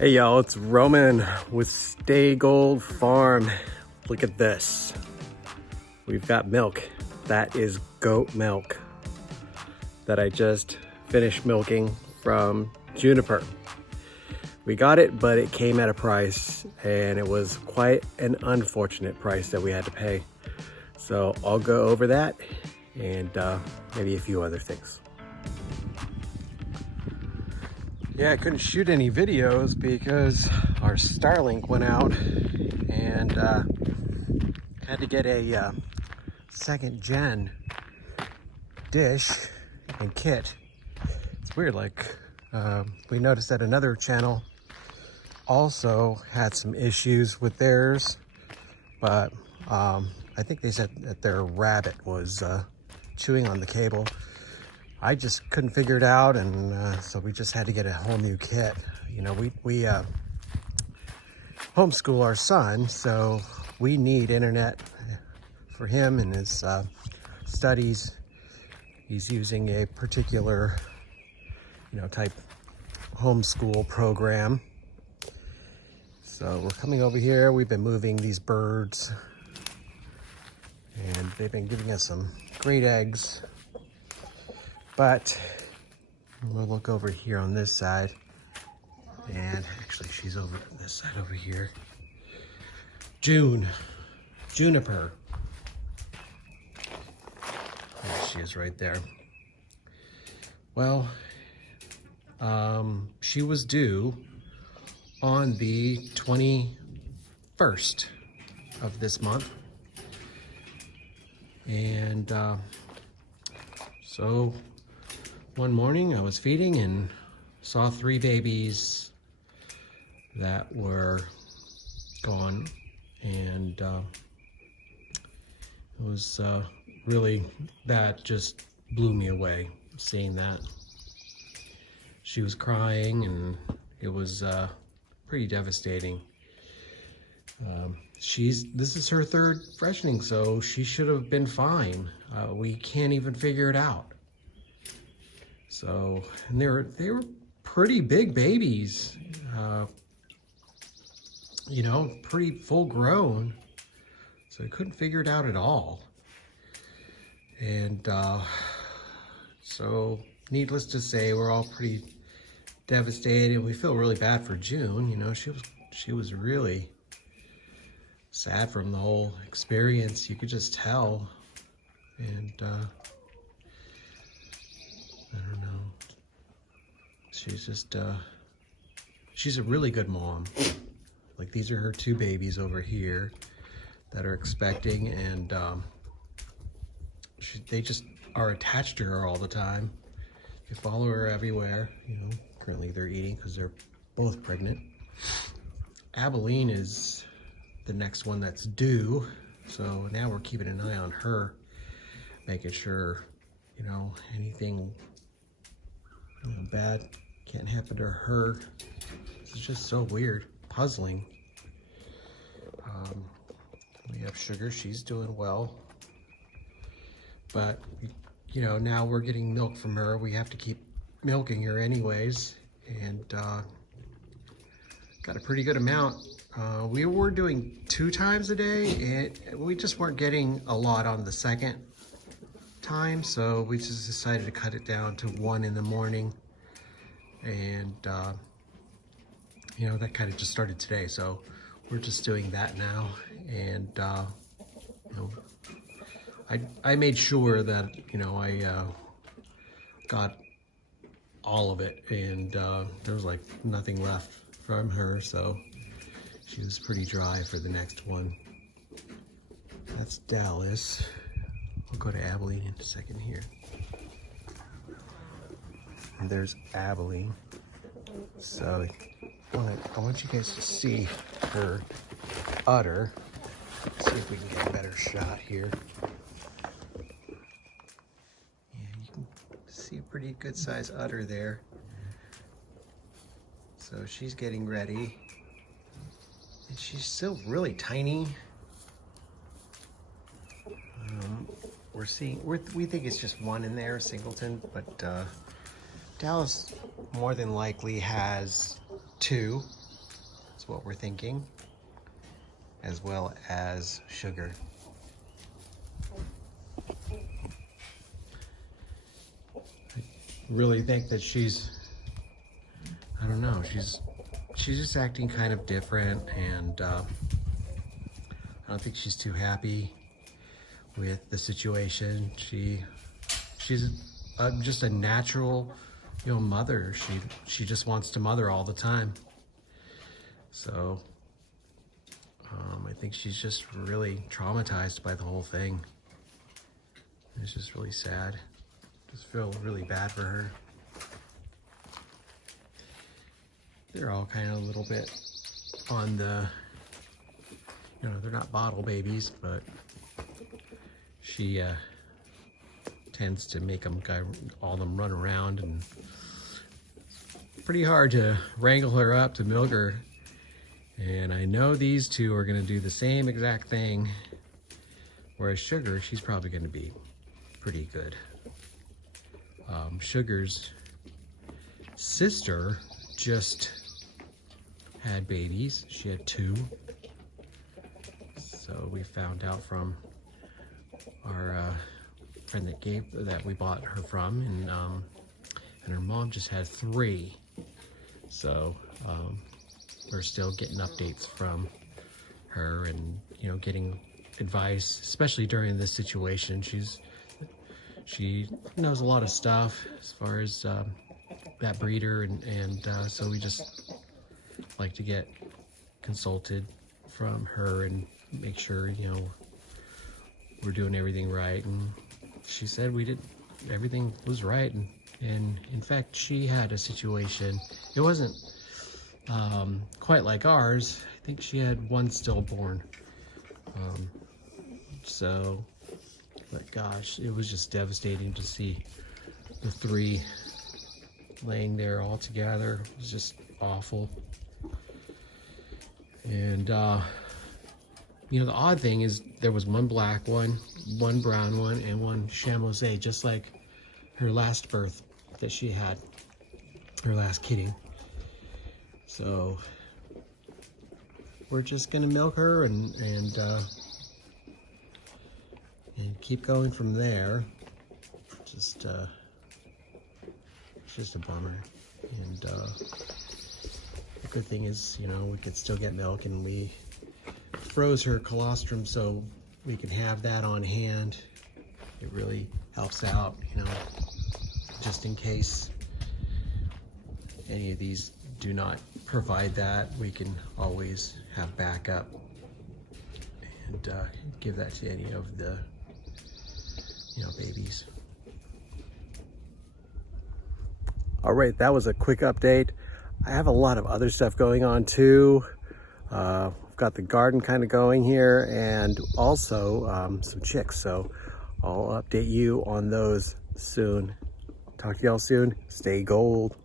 Hey y'all, it's Roman with Stay Gold Farm. Look at this. We've got milk. That is goat milk that I just finished milking from Juniper. We got it, but it came at a price, and it was quite an unfortunate price that we had to pay. So I'll go over that and maybe a few other things. Yeah, I couldn't shoot any videos because our Starlink went out, and had to get a second gen dish and kit. It's weird, like we noticed that another channel also had some issues with theirs, but I think they said that their rabbit was chewing on the cable. I just couldn't figure it out, and so we just had to get a whole new kit. You know, we homeschool our son, so we need internet for him and his studies. He's using a particular, type homeschool program. So we're coming over here. We've been moving these birds, and they've been giving us some great eggs. But we'll look over here on this side, and actually she's over on this side over here. Juniper. There she is right there. Well, she was due on the 21st of this month. And so one morning I was feeding and saw 3 babies that were gone, and it was really, that just blew me away seeing that. She was crying, and it was pretty devastating. This is her 3rd freshening, so she should have been fine. We can't even figure it out. So, and they were pretty big babies, pretty full grown. So I couldn't figure it out at all. And so needless to say, we're all pretty devastated. We feel really bad for June. She was really sad from the whole experience. You could just tell. And I don't know. She's just she's a really good mom. Like, these are her 2 babies over here that are expecting, and they just are attached to her all the time. You follow her everywhere. Currently they're eating because they're both pregnant. Abilene is the next one that's due, so now we're keeping an eye on her, making sure anything bad can't happen to her. It's just so weird, puzzling. We have Sugar, she's doing well, but now we're getting milk from her. We have to keep milking her anyways, and got a pretty good amount. We were doing 2 times a day, and we just weren't getting a lot on the second time, so we just decided to cut it down to 1 in the morning. And that kind of just started today, so we're just doing that now. And I made sure that I got all of it, and there was like nothing left from her, so she was pretty dry for the next one. That's Dallas. I'll go to Abilene in a second here. And there's Abilene. So I want you guys to see her udder. Let's see if we can get a better shot here. Yeah, you can see a pretty good size udder there. So she's getting ready. And she's still really tiny. We think it's just 1 in there, singleton, but Dallas more than likely has 2. That's what we're thinking, as well as Sugar. I really think that she's, I don't know, she's just acting kind of different, and I don't think she's too happy with the situation. She's just a natural, mother. She just wants to mother all the time. So I think she's just really traumatized by the whole thing. It's just really sad. Just feel really bad for her. They're all kind of a little bit on the, they're not bottle babies, but she tends to make all them run around, and pretty hard to wrangle her up to milk her. And I know these two are gonna do the same exact thing, whereas Sugar, she's probably gonna be pretty good. Sugar's sister just had babies. She had 2. So we found out from our friend that we bought her from, and her mom just had 3. So we're still getting updates from her, and getting advice, especially during this situation. She knows a lot of stuff as far as that breeder, and so we just like to get consulted from her and make sure we're doing everything right. And she said everything was right, and in fact she had a situation. It wasn't quite like ours. I think she had 1 stillborn. But gosh, it was just devastating to see the 3 laying there all together. It was just awful. And the odd thing is there was 1 black one, 1 brown one, and 1 Chamoisé, just like her last birth that she had, her last kitty. So we're just gonna milk her and keep going from there. It's just a bummer. And the good thing is, we could still get milk, and we froze her colostrum so we can have that on hand. It really helps out, just in case any of these do not provide that, we can always have backup and give that to any of the babies. All right, that was a quick update. I have a lot of other stuff going on too. I've got the garden kind of going here, and also some chicks. So I'll update you on those soon. Talk to y'all soon. Stay gold.